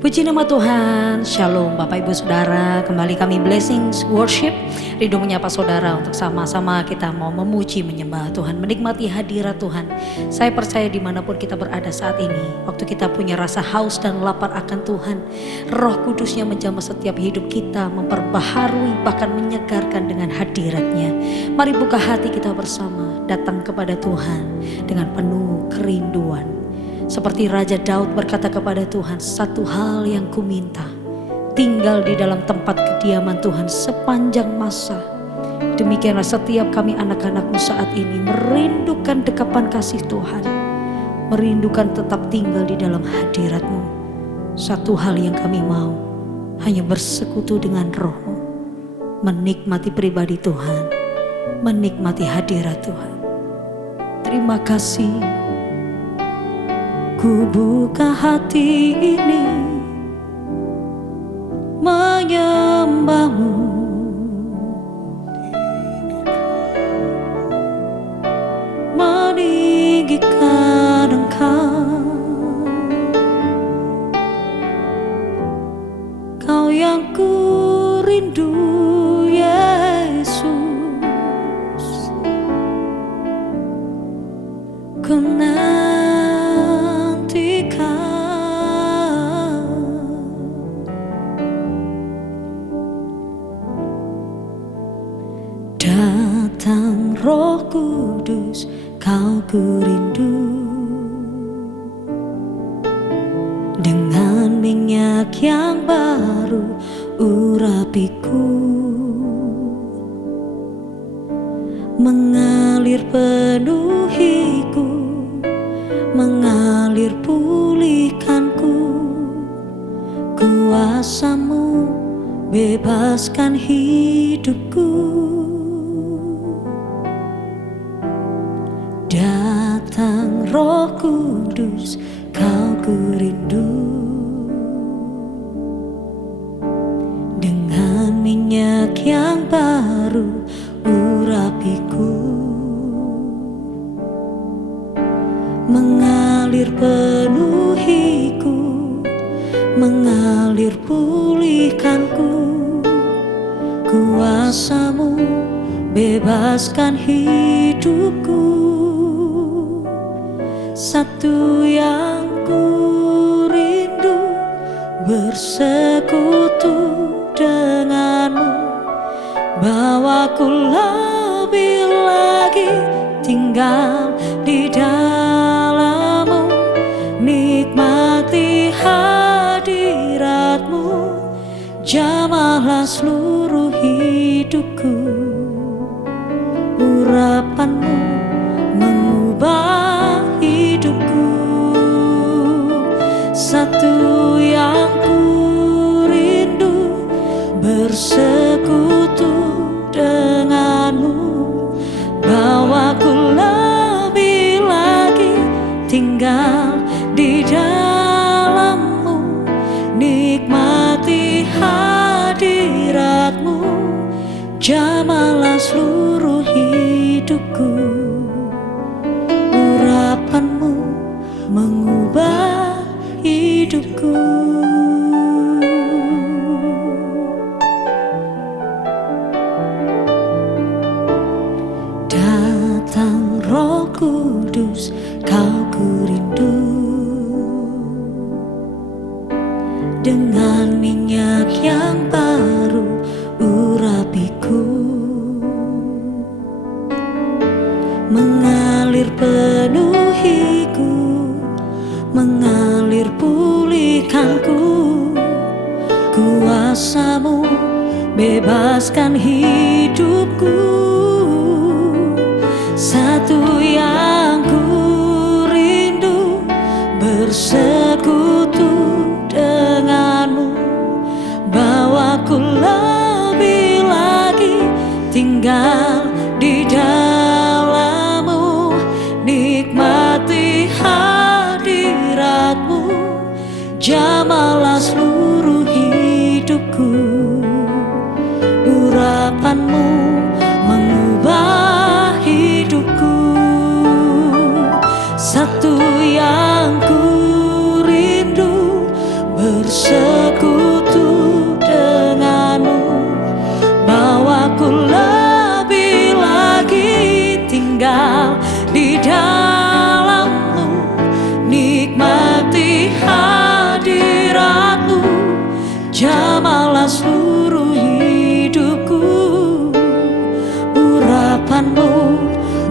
Puji nama Tuhan, Shalom Bapak Ibu Saudara. Kembali kami Blessings Worship, rindu menyapa saudara untuk sama-sama kita mau memuji, menyembah Tuhan, menikmati hadirat Tuhan. Saya percaya dimanapun kita berada saat ini, waktu kita punya rasa haus dan lapar akan Tuhan, Roh Kudusnya menjamah setiap hidup kita, memperbaharui bahkan menyegarkan dengan hadiratnya. Mari buka hati kita bersama, datang kepada Tuhan dengan penuh kerinduan. Seperti Raja Daud berkata kepada Tuhan, satu hal yang kuminta, tinggal di dalam tempat kediaman Tuhan sepanjang masa. Demikianlah setiap kami anak-anak-Mu saat ini merindukan dekapan kasih Tuhan, merindukan tetap tinggal di dalam hadirat-Mu. Satu hal yang kami mau, hanya bersekutu dengan Roh-Mu, menikmati pribadi Tuhan, menikmati hadirat Tuhan. Terima kasih. Ku buka hati ini menyembah-Mu, meninggikan Engkau, Kau yang ku rindu Yesus. Ku datang Roh Kudus, Kau ku rindu. Dengan minyak yang baru urapiku, mengalir penuhiku, mengalir pulihkanku. Kuasa-Mu bebaskan hidupku. Datang Roh Kudus, Kau ku rindu. Dengan minyak yang baru urapiku, mengalir penuhiku, mengalir pulihkanku. Kuasa-Mu bebaskan hidupku. Satu yang ku rindu, bersekutu dengan-Mu. Bawaku lebih lagi tinggal di dalam-Mu, nikmati hadirat-Mu, jamahlah seluruh hidupku. Urapan-Mu mengubah hidupku. Satu yang ku rindu, bersekutu dengan-Mu. Bawaku lebih lagi tinggal di dalam-Mu, nikmati hadirat-Mu, jamahlah seluruh hidupku. Urapan-Mu mengubah hidupku. Datang Roh Kudus, Kau ku rindu. Dengan minyak yang baru urapiku, mengalir penuhiku, mengalir pulihkanku. Kuasa-Mu bebaskan hidupku. Satu yang ku rindu, bersekutu dengan-Mu. Bawaku lebih lagi tinggal di dalam-Mu, nikmati hadirat-Mu, jamahlah seluruh hidupku. Urapan-Mu mengubah hidupku. Satu yang ku rindu, bersama tinggal di dalam-Mu, nikmati hadirat-Mu, jamahlah seluruh hidupku. Urapan-Mu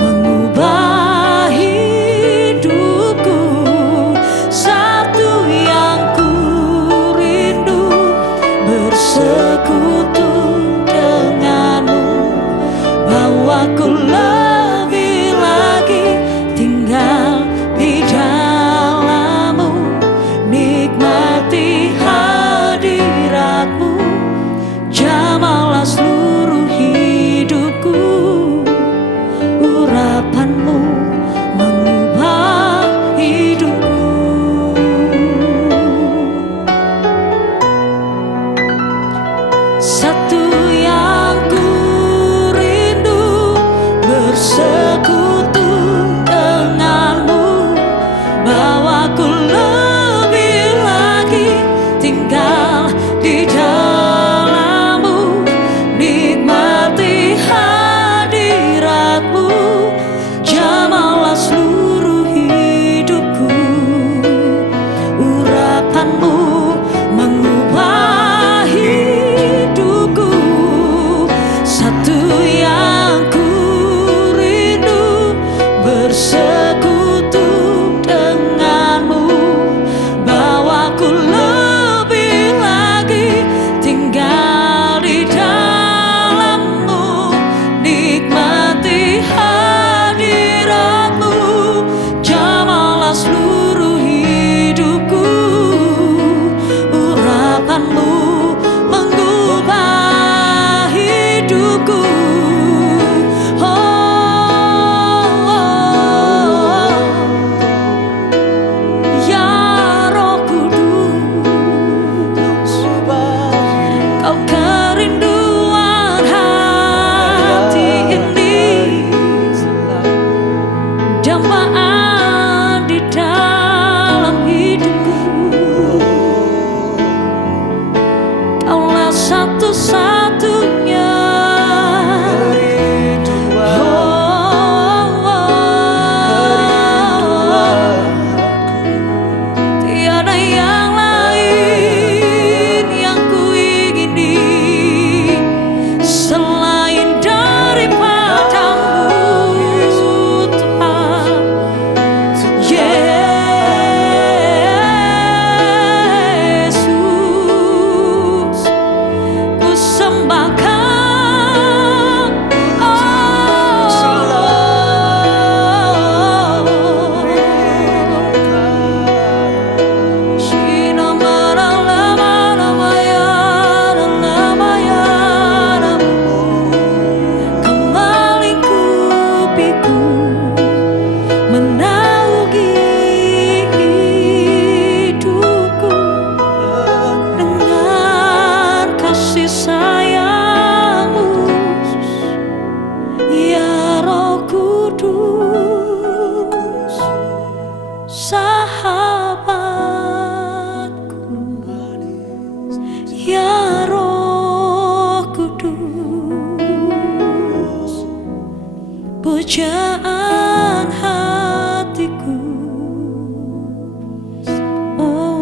mengubah hidupku, satu yang ku rindu, bersekutu denganmu, bawaku lebih lagi tinggal di dalam-Mu, nikmati hadirat-Mu, jamahlah seluruh hidupku. Urapan-Mu mengubah hidupku. Satu yang ku rindu, bersekutu denganmu, bawaku lebih lagi tinggal di dalam-Mu, nikmati hadirat-Mu, jamahlah seluruh hidupku. Urapan-Mu mengubah hidupku, satu yang ku rindu, bersekutu denganmu, bawaku lebih lagi tinggal di dalam-Mu, nikmati hadirat-Mu, jamahlah seluruh hidupku. Urapan-Mu mengubah hidupku. Ya Roh Kudus, Kau kerinduan hati ini, dambaan di dalam hidupku. Kaulah satu-satunya tiada yang lain yang ku ingini selain daripada-Mu, Tuhan. Yesus, ku sembahkan, kembali kupiku menaungi hidupku dengan kasih sayang-Mu. Ya Roh Kudus, sahabatku. Ya Roh Kudus, pujaan hatiku. Oh.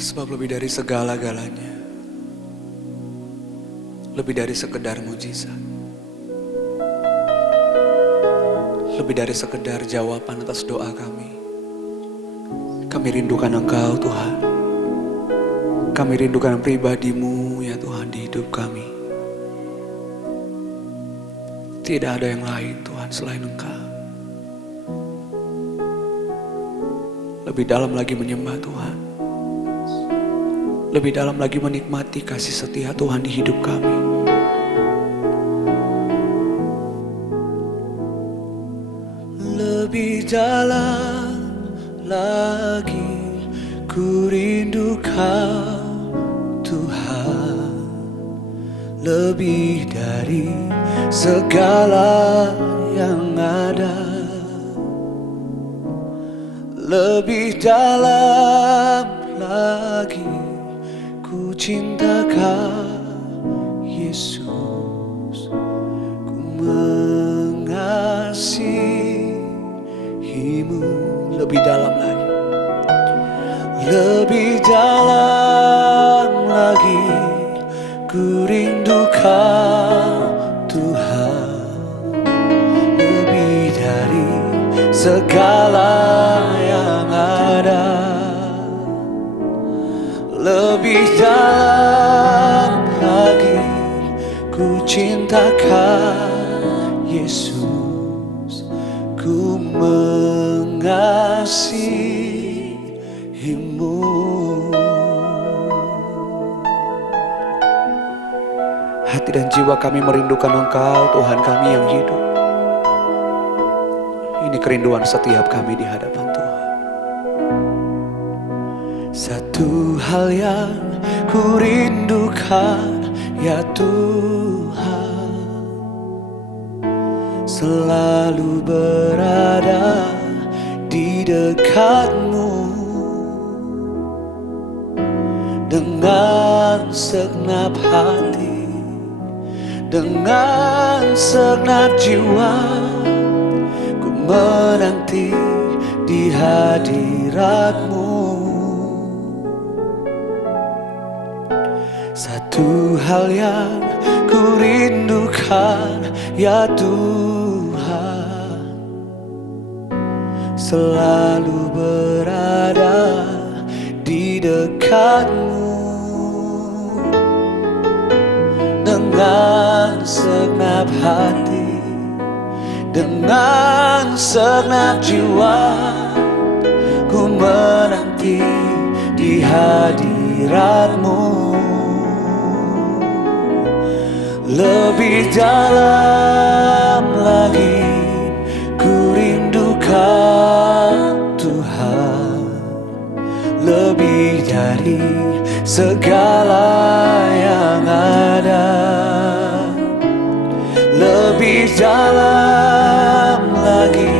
Sebab lebih dari segala-galanya, lebih dari sekedar mujizat, lebih dari sekedar jawaban atas doa kami rindukan Engkau Tuhan. Kami rindukan pribadi-Mu ya Tuhan di hidup kami. Tidak ada yang lain Tuhan selain Engkau. Lebih dalam lagi menyembah Tuhan, lebih dalam lagi menikmati kasih setia Tuhan di hidup kami. Lebih dalam lagi ku rindu Kau Tuhan, lebih dari segala yang ada. lebih dalam lagi ku cinta Kau Yesus, ku mengasihimu lebih dalam lagi, lebih dalam lagi ku rindu Kau Tuhan, lebih dari segala yang ada, lebih dalam lagi ku cinta Kau Yesus, ku mengasihimu. Hati dan jiwa kami merindukan Engkau, Tuhan kami yang hidup. Ini kerinduan setiap kami di hadapan Tuhan. Satu hal yang ku rindukan ya Tuhan, selalu berada di dekat-Mu dengan segenap hati, dengan segenap jiwa, ku menanti di hadirat-Mu. Satu hal yang ku rindukan ya Tuhan, selalu berada di dekat-Mu dengan segenap hati, dengan segenap jiwa, ku menanti di hadirat-Mu. Lebih dalam lagi ku rindukan Tuhan, lebih dari segala yang ada, lebih dalam lagi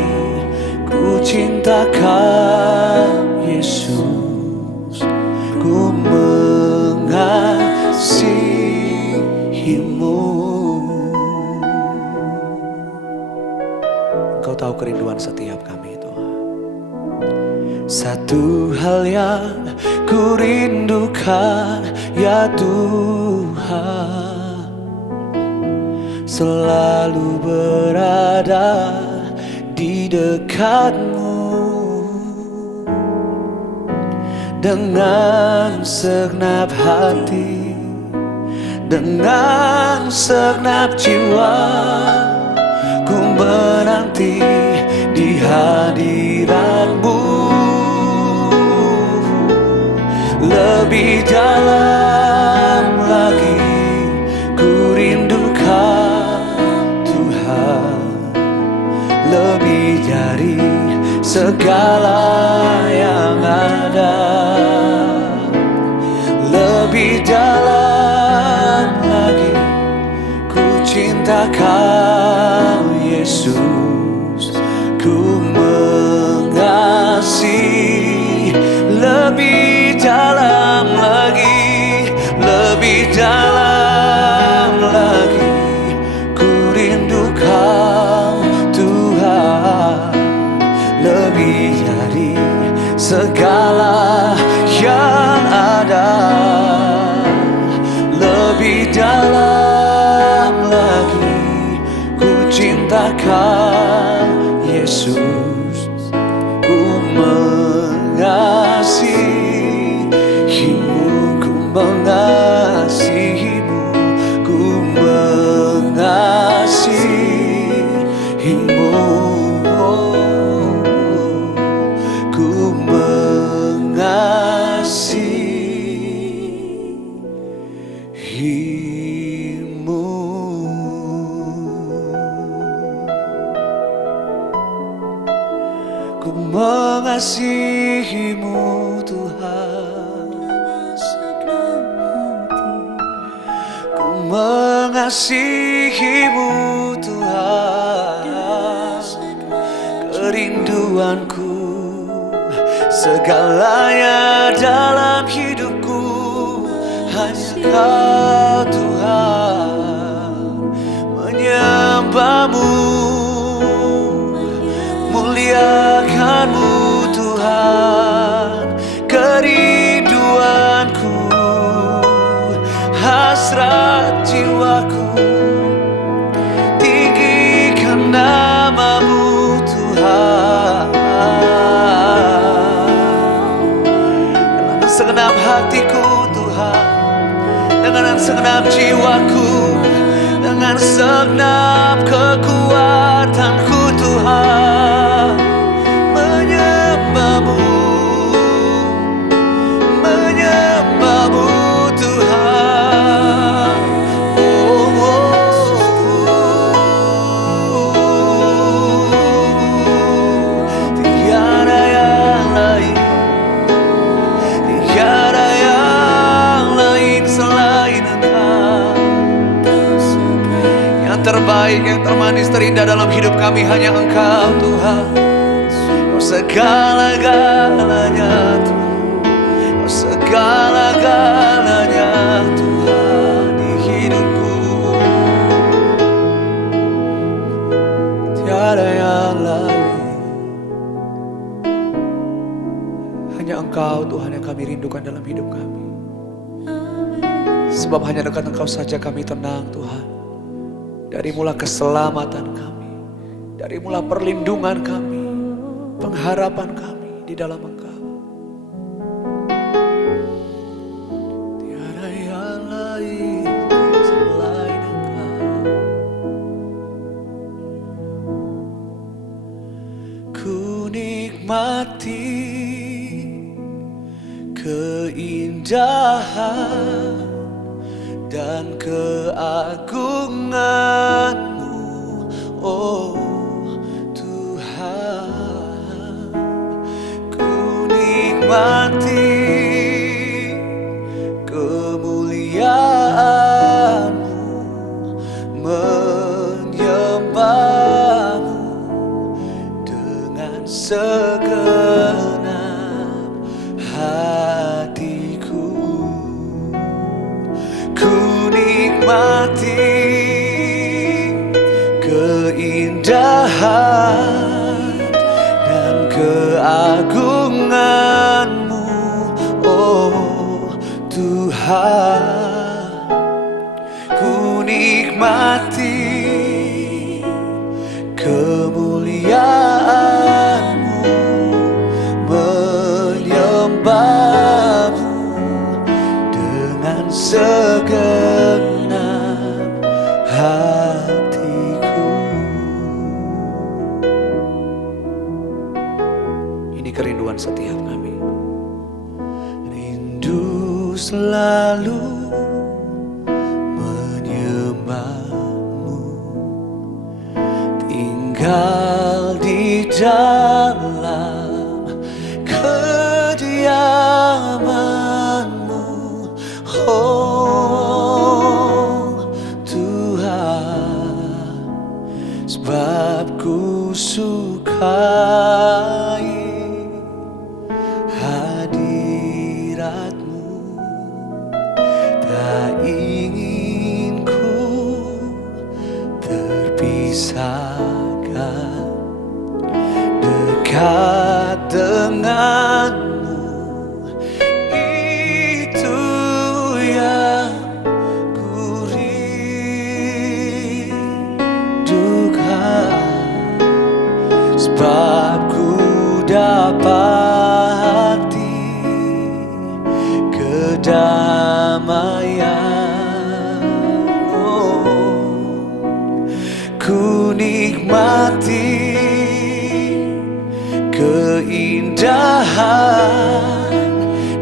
ku cinta Kau Yesus, ku mengasihimu. Engkau tahu kerinduan setiap kami Tuhan. Satu hal yang ku rindukan ya Tuhan, selalu berada di dekat-Mu dengan segenap hati, dengan segenap jiwa, ku menanti di hadirat-Mu. Lebih dalam lagi ku rindukan Tuhan, lebih dari segala yang ada, lebih dalam lagi ku cinta Kau Yesus, ku mengasihi. Lebih dalam lagi, lebih dalam lagi ku rindu Kau Tuhan, lebih dari segala yang ada, lebih dalam lagi ku cinta Kau Yesus, ku mengasihimu, ku mengasihimu, ku mengasihimu, ku mengasihimu. Ku mengasihimu Tuhan, ku mengasihimu Tuhan, kerinduanku Segalanya dalam hidupku hanya Kau Tuhan. Menyembah-Mu, muliakan-Mu Tuhan. Kerinduanku, hasrat jiwaku, tinggikan nama-Mu Tuhan. Dengan segenap hatiku Tuhan, dengan segenap jiwaku, dengan segenap kekuatanku Tuhan, menyembah-Mu, menyembah-Mu Tuhan. Oh, tiada yang lain, tiada yang lain selain Engkau. Yang terbaik, yang termanis, terindah dalam hidup kami hanya Engkau Tuhan. Kau segala-galanya Tuhan, Kau segala-galanya Tuhan di hidupku. Tiada yang lain, hanya Engkau Tuhan yang kami rindukan dalam hidup kami. Sebab hanya dekat Engkau saja kami tenang Tuhan. Dari mula keselamatan kami, dari mula perlindungan kami, pengharapan kami di dalam Engkau. Tiada yang lain selain Engkau. Ku nikmati keindahan dan keagungan-Mu, oh Tuhan. Ku nikmati kemuliaan-Mu, menyembah-Mu dengan segenap hatiku. Ku nikmati keindahan dan keagungan-Mu, oh Tuhan. Ku nikmati kemuliaan-Mu, menyembah-Mu dengan segenap hatiku. Ini kerinduan setiap kami. Rindu selalu menyembah-Mu, tinggal di dalam kediaman-Mu, oh Tuhan. Sebab ku sukai hadirat-Mu, tak ingin ku terpisahkan. Dekat dengan-Mu, itu yang ku rindukan. Sebab ku dapati kedamaian, oh, ku nikmati keindahan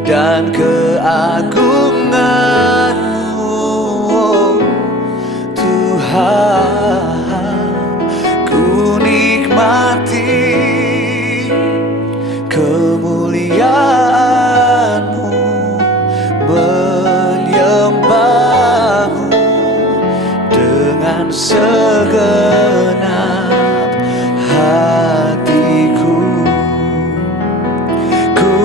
dan keagungan-Mu, oh Tuhan. Ku nikmati kemuliaan-Mu, menyembah-Mu dengan segenap hatiku. Ku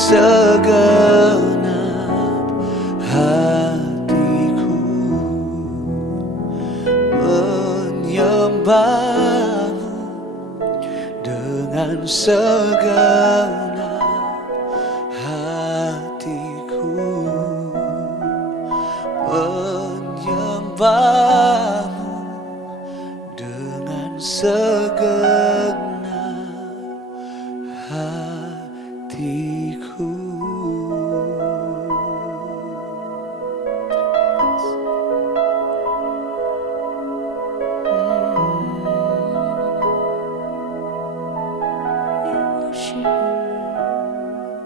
segenap hatiku menyembahmu, dengan segenap hatiku menyembahmu, dengan segenap hatiku.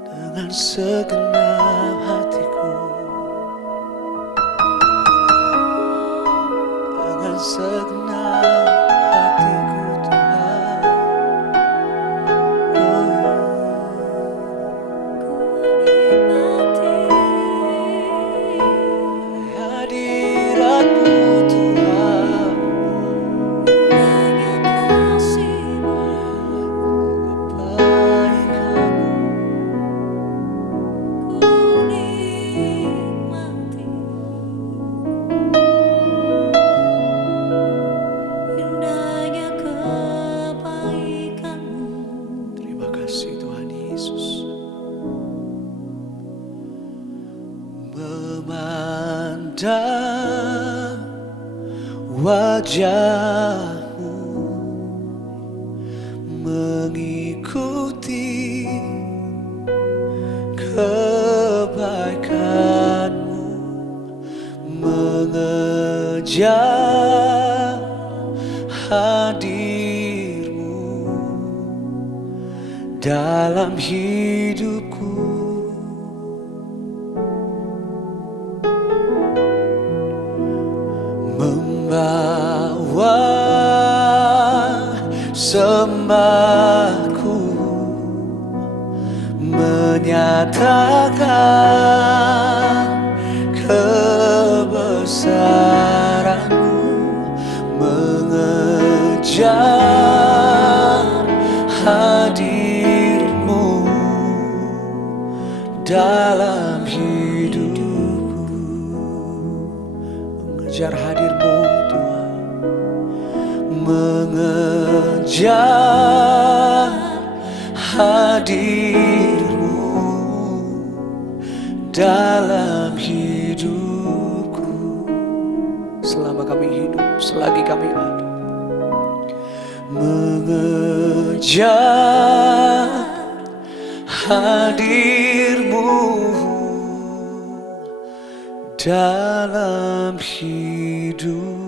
Dengan segenap hatiku, dengan segenap hatiku Tuhan. Hadirat-Mu Tuhan, terima kasih Tuhan Yesus. Memandang wajah-Mu, mengikuti kebaikan-Mu, mengejar hadir-Mu dalam hidupku. Membawa sembahku, menyatakan kebesaran-Mu, mengejar hadir-Mu dalam hidupku. Mengejar hadir-Mu Tuhan, mengejar hadir-Mu dalam hidupku. Selama kami hidup, selagi kami ada, mengejar hadir-Mu dalam hidup.